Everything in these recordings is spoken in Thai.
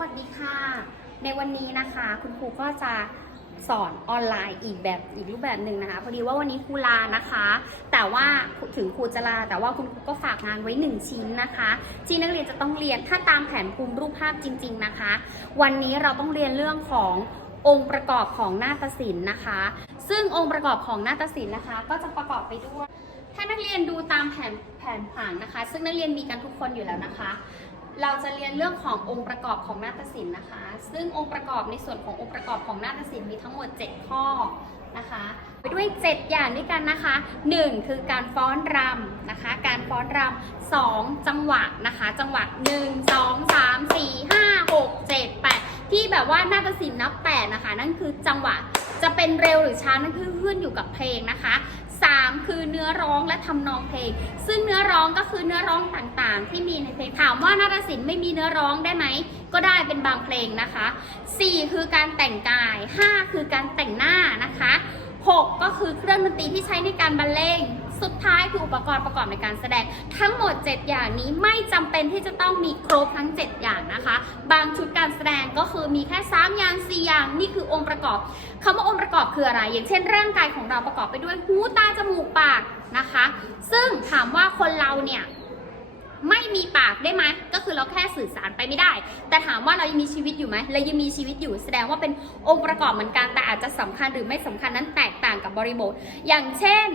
วัสดีค่ะ ในวันนี้นะคะ คุณครูก็จะสอนออนไลน์อีกแบบอีกรูปแบบหนึ่งนะคะ พอดีว่าวันนี้ครูลานะคะ แต่ว่าถึงครูจะลา แต่ว่าคุณครูก็ฝากงานไว้ 1 ชิ้นนะคะที่นักเรียนจะต้องเรียนถ้าตามแผนภูมิรูปภาพจริง ๆนะคะ วันนี้เราต้องเรียนเรื่องขององค์ประกอบของนาฏศิลป์นะคะ ซึ่งองค์ประกอบของนาฏศิลป์นะคะ ก็จะประกอบไปด้วยถ้านักเรียนดูตามแผนแผนผังนะคะ ซึ่งนักเรียนมีกันทุกคนอยู่แล้วนะคะ เราจะเรียนเรื่องขององค์ประกอบของนาฏศิลป์นะคะ ซึ่งองค์ประกอบในส่วนขององค์ประกอบของนาฏศิลป์มีทั้งหมด 7 ข้อนะคะไปด้วย 7 อย่างด้วยกันนะคะ 1 คือการฟ้อนรำนะคะ การฟ้อนรำ2จังหวะนะคะ จังหวะ 1 2 3 4 5 6 7 8 ที่แบบว่านาฏศิลป์นับ8นะคะ นั่นคือจังหวะจะเป็นเร็วหรือช้านั่นคือขึ้นอยู่กับเพลงนะคะ 3 คือเนื้อร้องและทำนองเพลง ซึ่งเนื้อร้องก็คือเนื้อร้องต่างๆ ที่มีในเพลงถามว่านาฏศิลป์ไม่มีเนื้อร้องได้ไหมก็ได้เป็นบางเพลงนะคะ 4 คือการแต่งกาย 5 คือการแต่งหน้านะคะ 6 ก็คือเครื่องดนตรีที่ใช้ในการบรรเลง สุดท้ายคืออุปกรณ์ประกอบในการแสดง ทั้งหมด 7 อย่างนี้ไม่จำเป็นที่จะต้องมีครบทั้ง 7 อย่างนะคะ บางชุดการแสดงก็คือมีแค่3อย่าง4อย่างนี่คือองค์ประกอบคำว่าองค์ประกอบคืออะไร อย่างเช่น ร่างกายของเราประกอบไปด้วยหูตาจมูกปากนะคะ ซึ่งถามว่าคนเราเนี่ยไม่มีปากได้ไหมก็คือเราแค่สื่อสารไปไม่ได้ แต่ถามว่าเรายังมีชีวิตอยู่ไหมเรายังมีชีวิตอยู่แสดงว่าเป็นองค์ประกอบเหมือนกันแต่อาจจะสำคัญหรือไม่สำคัญนั้นแตกต่างกับบริบท อย่างเช่น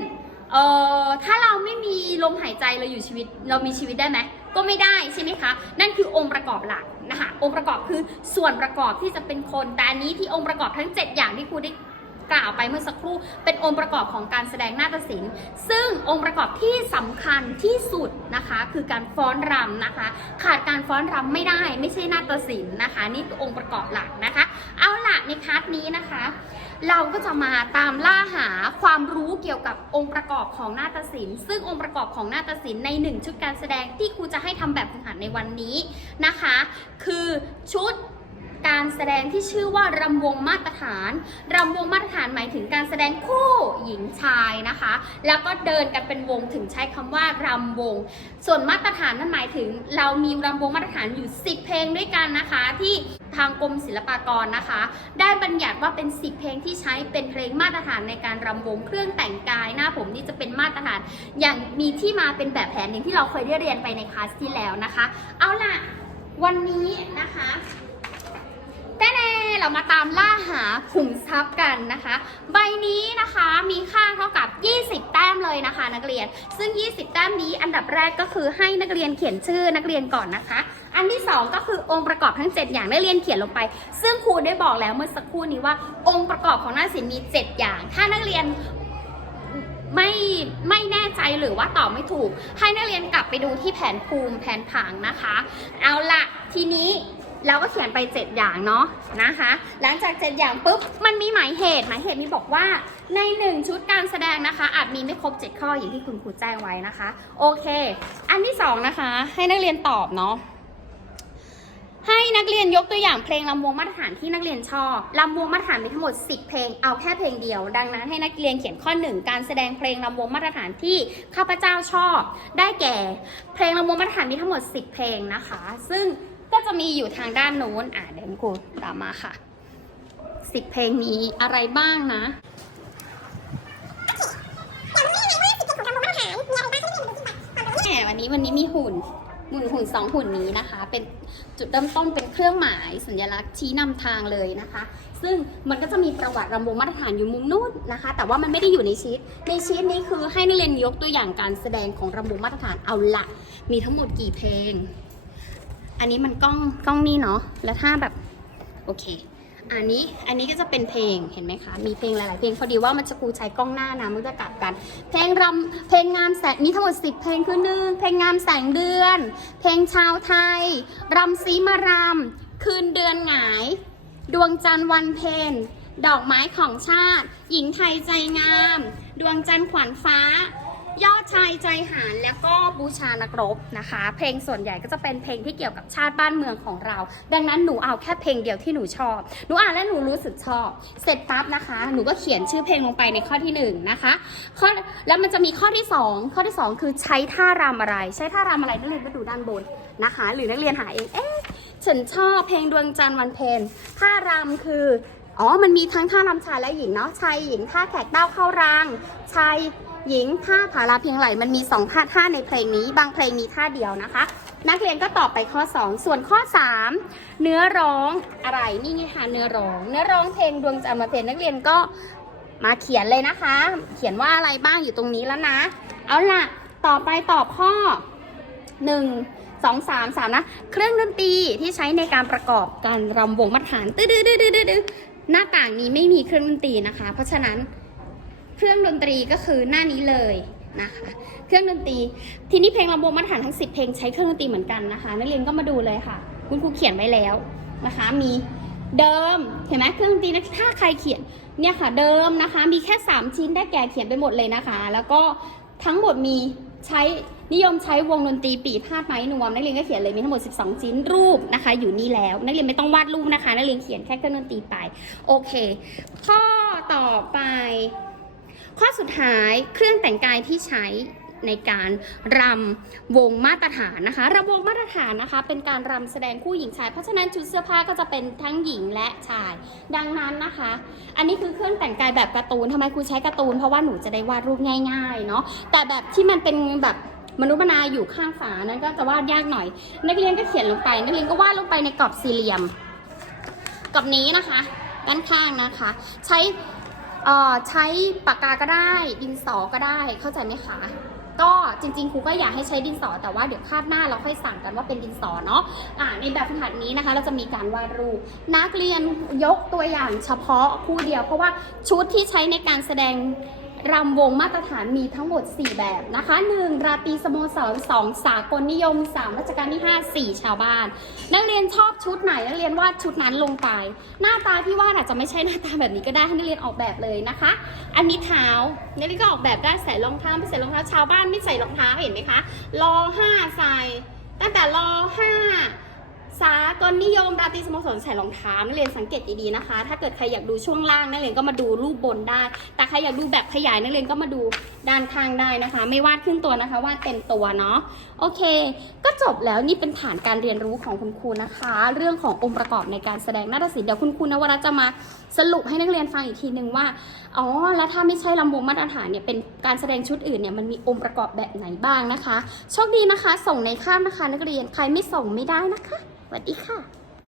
เอ่อถ้าเราไม่มีลมหายใจเราอยู่ชีวิต เรามีชีวิตได้ไหมก็ไม่ได้ใช่ไหมคะ นั่นคือองค์ประกอบหลักนะคะองค์ประกอบคือส่วนประกอบที่จะเป็นคนแต่อันนี้ที่องค์ประกอบทั้ง 7 อย่างที่ครูได้ กล่าวไปเมื่อสักครู่ เป็นองค์ประกอบของการแสดงนาฏศิลป์ ซึ่งองค์ประกอบที่สำคัญที่สุดนะคะ คือการฟ้อนรำนะคะ ขาดการฟ้อนรำไม่ได้ไม่ใช่นาฏศิลป์นะคะ นี่คือองค์ประกอบหลักนะคะ เอาล่ะในคลาสนี้นะคะ เราก็จะมาตามล่าหาความรู้เกี่ยวกับองค์ประกอบของนาฏศิลป์ ซึ่งองค์ประกอบของนาฏศิลป์ในหนึ่งชุดการแสดงที่ครูจะให้ทำแบบฝึกหัดในวันนี้นะคะ คือชุด การแสดงที่ชื่อว่ารำวงมาตรฐานรำวงมาตรฐานหมายถึงการแสดงคู่หญิงชายนะคะ แล้วก็เดินกันเป็นวงถึงใช้คำว่ารำวง ส่วนมาตรฐานนั่นหมายถึง เรามีรำวงมาตรฐานอยู่ 10 เพลงด้วยกันนะคะ ที่ทางกรมศิลปากรนะคะ ได้บัญญัติว่าเป็น 10 เพลงที่ใช้เป็นเพลงมาตรฐานในการรำวงเครื่องแต่งกายหน้าผมนี่จะเป็นมาตรฐาน อย่างมีที่มาเป็นแบบแผนหนึ่งที่เราเคยได้เรียนไปในคลาสที่แล้วนะคะ เอาล่ะวันนี้นะคะ แน่เรามาตามล่าหาขุมทรัพย์กันนะคะ ใบนี้นะคะมีค่าเท่ากับ 20 แต้มเลยนะคะ นักเรียน ซึ่ง 20 แต้มนี้อันดับแรกก็คือให้นักเรียนเขียนชื่อนักเรียนก่อนนะคะ อันที่ 2 ก็คือองค์ประกอบทั้ง 7 อย่างนักเรียนเขียนลงไป ซึ่งครูได้บอกแล้วเมื่อสักครู่นี้ว่า องค์ประกอบของหน้าศิลป์มี 7 อย่าง ถ้านักเรียนไม่ไม่แน่ใจหรือว่าตอบไม่ถูก ให้นักเรียนกลับไปดูที่แผนภูมิแผนผังนะคะ เอาละทีนี้ เราก็เขียนไป 7 อย่างเนาะนะคะ หลังจาก 7 อย่างปุ๊บ มันมีหมายเหตุ หมายเหตุนี้บอกว่าใน 1 ชุดการแสดงนะคะ อาจมีไม่ครบ 7 ข้ออย่างที่คุณครูแจ้งไว้นะคะ โอเค อันที่ 2 นะคะ ให้นักเรียนตอบเนาะให้นักเรียนยกตัวอย่างเพลงลำวงมาตรฐานที่นักเรียนชอบลำวงมาตรฐานมีทั้งหมด 10 เพลง เอาแค่เพลงเดียว ดังนั้นให้นักเรียนเขียนข้อ 1 การแสดงเพลงลำวงมาตรฐานที่ข้าพเจ้าชอบ ได้แก่ เพลงลำวงมาตรฐานมีทั้งหมด 10 เพลงนะคะ ซึ่ง ก็จะมีอยู่ทางด้านโน้นอ่าเดี๋ยวคุณครูตามมาค่ะ10เพลงนี้อะไรบ้างนะแหมวันนี้วันนี้มีหุ่นหุ่นหุ่นสองหุ่นนี้นะคะ เป็นจุดเริ่มต้นเป็นเครื่องหมายสัญลักษณ์ชี้นำทางเลยนะคะ ซึ่งมันก็จะมีประวัติรำวงมาตรฐานอยู่มุมนู้นนะคะ แต่ว่ามันไม่ได้อยู่ในชีตในชีตนี้คือให้นักเรียนยกตัวอย่างการแสดงของรำวงมาตรฐานเอาละมีทั้งหมดกี่เพลง อันนี้มันกล้องกล้องนี่เนาะ แล้วถ้าแบบ โอเค อันนี้อันนี้ก็จะเป็นเพลงเห็นไหมคะ มีเพลงหลาย ๆ เพลงพอดีว่ามันจะกูใช้กล้องหน้านะมันจะกลับกัน เพลงรำเพลงงามแสงมีทั้งหมด10 เพลงคือหนึ่งเพลงงามแสงเดือน เพลงชาวไทยรำซีมารำคืนเดือนหงาย ดวงจันทร์วันเพ็ญดอกไม้ของชาติ หญิงไทยใจงาม ดวงจันทร์ขวัญฟ้า ยอดชายใจหารแล้วก็บูชานักรบนะคะ เพลงส่วนใหญ่ก็จะเป็นเพลงที่เกี่ยวกับชาติบ้านเมืองของเรา ดังนั้นหนูเอาแค่เพลงเดียวที่หนูชอบ หนูอ่านแล้วหนูรู้สึกชอบ เสร็จปั๊บนะคะ หนูก็เขียนชื่อเพลงลงไปในข้อที่หนึ่งนะคะข้อแล้วมันจะมีข้อที่สองข้อที่สองคือใช้ท่ารำอะไร ใช้ท่ารำอะไรนักเรียนก็ดูด้านบนนะคะ หรือนักเรียนหาเองเอ๊ะฉันชอบเพลงดวงจันทร์วันเพ็ญท่ารำคืออ๋อมันมีทั้งท่ารำชายและหญิงเนาะชายหญิงท่าแขกเต้าเข้ารางชาย หญิงท่าผาลาเพียงไหลมันมีสองท่าท่าในเพลงนี้ บางเพลงมีท่าเดียวนะคะ นักเรียนก็ตอบไปข้อ 2 ส่วนข้อ 3 เนื้อร้องอะไรนี่ไงคะเนื้อร้อง เนื้อร้องเพลงดวงจันทร์วันเพ็ญนักเรียนก็มาเขียนเลยนะคะ เขียนว่าอะไรบ้างอยู่ตรงนี้แล้วนะ เอาล่ะ ต่อไปตอบข้อหนึ่งสองสามสามนะ เครื่องดนตรีที่ใช้ในการประกอบการรำวงมาตรฐานตื้อดื้อดื้อดื้อดื้อหน้าต่างนี้ไม่มีเครื่องดนตรีนะคะ เพราะฉะนั้น เครื่องดนตรีก็คือหน้านี้เลยนะคะ เครื่องดนตรี ทีนี้เพลงรำวงมาตรฐานทั้ง 10 เพลงใช้เครื่องดนตรีเหมือนกันนะคะ นักเรียนก็มาดูเลยค่ะ คุณครูเขียนไว้แล้วนะคะ มีเดิม เห็นไหมเครื่องดนตรีนะถ้าใครเขียนเนี่ยค่ะเดิมนะคะ มีแค่ 3 ชิ้นได้แก่เขียนไปหมดเลยนะคะ แล้วก็ทั้งหมดมีใช้นิยมใช้วงดนตรีปีพาดไม้นวมนักเรียนก็เขียนเลยมีทั้งหมด 12 ชิ้นรูปนะคะ อยู่นี่แล้ว นักเรียนไม่ต้องวาดรูปนะคะ นักเรียนเขียนแค่เครื่องดนตรีไป โอเค ข้อต่อไป ข้อสุดท้ายเครื่องแต่งกายที่ใช้ในการรำวงมาตรฐานนะคะรำวงมาตรฐานนะคะ เป็นการรำแสดงคู่หญิงชาย เพราะฉะนั้นชุดเสื้อผ้าก็จะเป็นทั้งหญิงและชาย ดังนั้นนะคะ อันนี้คือเครื่องแต่งกายแบบการ์ตูนทำไมครูใช้การ์ตูน เพราะว่าหนูจะได้วาดรูปง่ายๆเนาะแต่แบบที่มันเป็นแบบมนุษย์มนาอยู่ข้างฝานั้นก็จะวาดยากหน่อย นักเรียนก็เขียนลงไป นักเรียนก็วาดลงไปในกรอบสี่เหลี่ยมกรอบนี้นะคะ ด้านข้างนะคะ ใช้ ใช้ปากกาก็ได้ดินสอก็ได้เข้าใจไหมคะก็จริงๆครูก็อยากให้ใช้ดินสอแต่ว่าเดี๋ยวคาดหน้าเราค่อยสั่งกันว่าเป็นดินสอเนาะอ่าในแบบฝึกหัดนี้นะคะ เราจะมีการวาดรูปนักเรียนยกตัวอย่างเฉพาะคู่เดียว เพราะว่าชุดที่ใช้ในการแสดง รำวงมาตรฐานมีทั้งหมด 4 แบบนะคะ 1. ราตรีสโมสร 2. สากลนิยม 3. รัชกาลที่ 5 4 ชาวบ้าน นักเรียนชอบชุดไหน นักเรียนวาดชุดนั้นลงไป หน้าตาที่วาดอาจจะไม่ใช่หน้าตาแบบนี้ก็ได้ให้นักเรียนออกแบบเลยนะคะ อันนี้เท้านักเรียนก็ออกแบบได้ใส่รองเท้าไม่ใส่รองเท้าชาวบ้านไม่ใส่รองเท้าเห็นไหมคะรอห้าใส่ตั้งแต่รอห้า สากลนิยมราตรีสโมสรใส่รองเท้านักเรียนสังเกตดีๆนะคะ ถ้าเกิดใครอยากดูช่วงล่างนักเรียนก็มาดูรูปบนได้ แต่ใครอยากดูแบบขยายนักเรียนก็มาดูด้านข้างได้นะคะ ไม่วาดขึ้นตัวนะคะวาดเต็มตัวเนาะโอเค ก็จบแล้วนี่เป็นฐานการเรียนรู้ของคุณครูนะคะ เรื่องขององค์ประกอบในการแสดงนาฏศิลป์เดี๋ยวคุณครูนวรัตจะมาสรุปให้นักเรียนฟังอีกทีหนึ่งว่าอ๋อแล้วถ้าไม่ใช่ลำวงมาตรฐานเนี่ยเป็นการแสดงชุดอื่นเนี่ยมันมีองค์ประกอบแบบไหนบ้างนะคะโชคดีนะคะ ส่งในข้ามนะคะนักเรียนใครไม่ส่งไม่ได้นะคะ วัสดีค่ะ